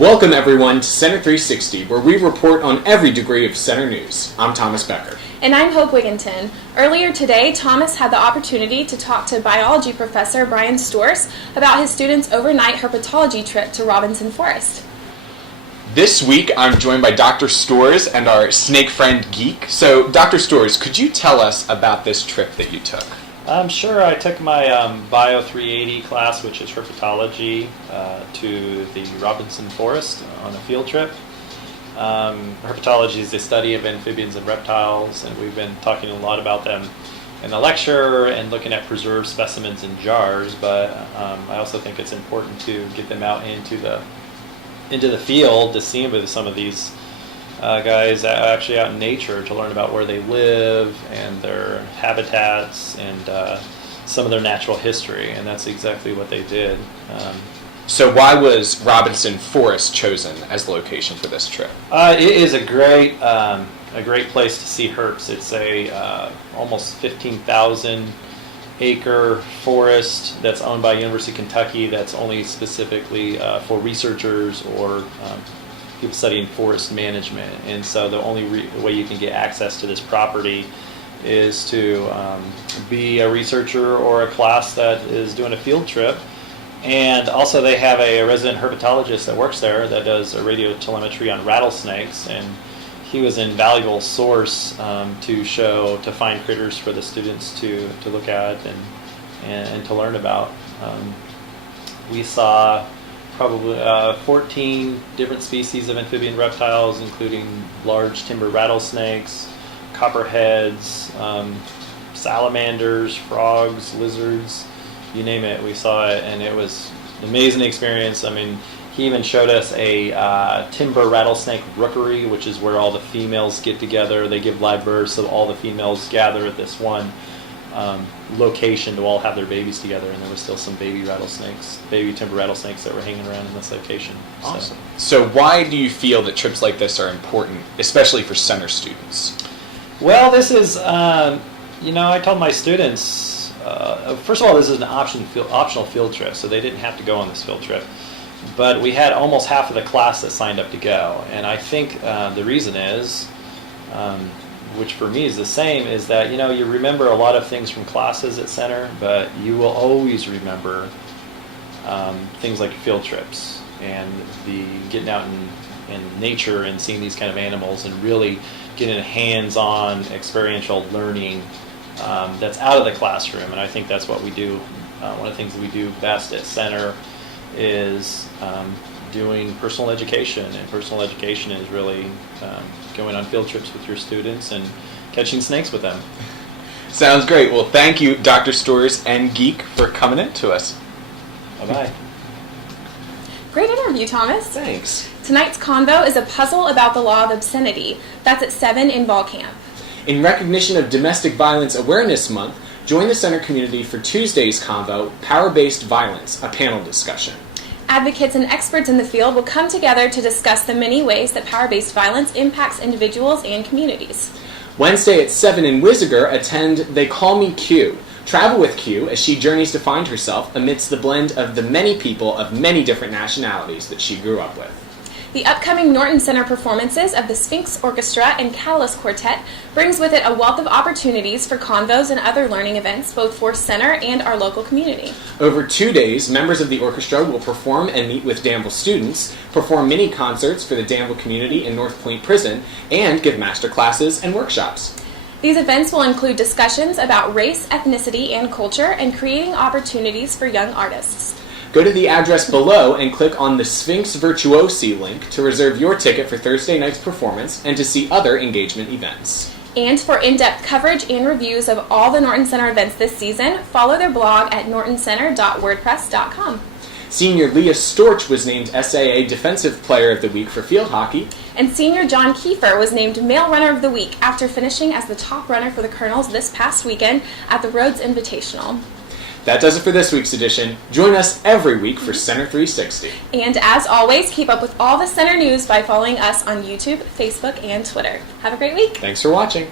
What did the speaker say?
Welcome everyone to Center 360, where we report on every degree of center news. I'm Thomas Becker. And I'm Hope Wigginton. Earlier today, Thomas had the opportunity to talk to biology professor Brian Storz about his students' overnight herpetology trip to Robinson Forest. This week, I'm joined by Dr. Storz and our snake friend Geek. So, Dr. Storz, could you tell us about this trip that you took? Sure. I took my Bio 380 class, which is herpetology, to the Robinson Forest on a field trip. Herpetology is the study of amphibians and reptiles, and we've been talking a lot about them in the lecture and looking at preserved specimens in jars, but I also think it's important to get them out into the field to see with some of these guys actually out in nature to learn about where they live and their habitats and some of their natural history, and that's exactly what they did. So why was Robinson Forest chosen as the location for this trip? It is a great place to see herps. It's a almost 15,000 acre forest that's owned by University of Kentucky that's only specifically for researchers or people studying forest management. And so the only way you can get access to this property is to be a researcher or a class that is doing a field trip. And also they have a resident herpetologist that works there that does a radio telemetry on rattlesnakes, and he was an invaluable source to find critters for the students to look at and to learn about. We saw probably 14 different species of amphibian reptiles, including large timber rattlesnakes, copperheads, salamanders, frogs, lizards, you name it, we saw it, and it was an amazing experience. I mean, he even showed us a timber rattlesnake rookery, which is where all the females get together. They give live births, so all the females gather at this one location to all have their babies together, and there was still some baby timber rattlesnakes that were hanging around in this location. Awesome. So why do you feel that trips like this are important, especially for center students? Well, this is, I told my students, first of all, this is an optional field trip, so they didn't have to go on this field trip. But we had almost half of the class that signed up to go, and I think the reason is, which for me is the same, is that you remember a lot of things from classes at Center, but you will always remember things like field trips and the getting out in nature and seeing these kind of animals and really getting a hands-on experiential learning that's out of the classroom. And I think that's what we do. One of the things that we do best at Center is doing personal education, and personal education is really going on field trips with your students and catching snakes with them. Sounds great. Well, thank you, Dr. Storz and Geek, for coming in to us. Bye-bye. Great interview, Thomas. Thanks. Tonight's convo is a puzzle about the law of obscenity. That's at 7 in Ball Camp. In recognition of Domestic Violence Awareness Month, join the Center community for Tuesday's convo, Power-Based Violence, a panel discussion. Advocates and experts in the field will come together to discuss the many ways that power-based violence impacts individuals and communities. Wednesday at 7 in Wisiger, attend They Call Me Q. Travel with Q as she journeys to find herself amidst the blend of the many people of many different nationalities that she grew up with. The upcoming Norton Center performances of the Sphinx Orchestra and Catalyst Quartet brings with it a wealth of opportunities for convos and other learning events, both for Center and our local community. Over 2 days, members of the orchestra will perform and meet with Danville students, perform mini concerts for the Danville community in North Point Prison, and give master classes and workshops. These events will include discussions about race, ethnicity, and culture, and creating opportunities for young artists. Go to the address below and click on the Sphinx Virtuosi link to reserve your ticket for Thursday night's performance and to see other engagement events. And for in-depth coverage and reviews of all the Norton Center events this season, follow their blog at nortoncenter.wordpress.com. Senior Leah Storch was named SAA Defensive Player of the Week for field hockey. And Senior John Kiefer was named Male Runner of the Week after finishing as the top runner for the Colonels this past weekend at the Rhodes Invitational. That does it for this week's edition. Join us every week for Center 360. And as always, keep up with all the Center news by following us on YouTube, Facebook, and Twitter. Have a great week. Thanks for watching.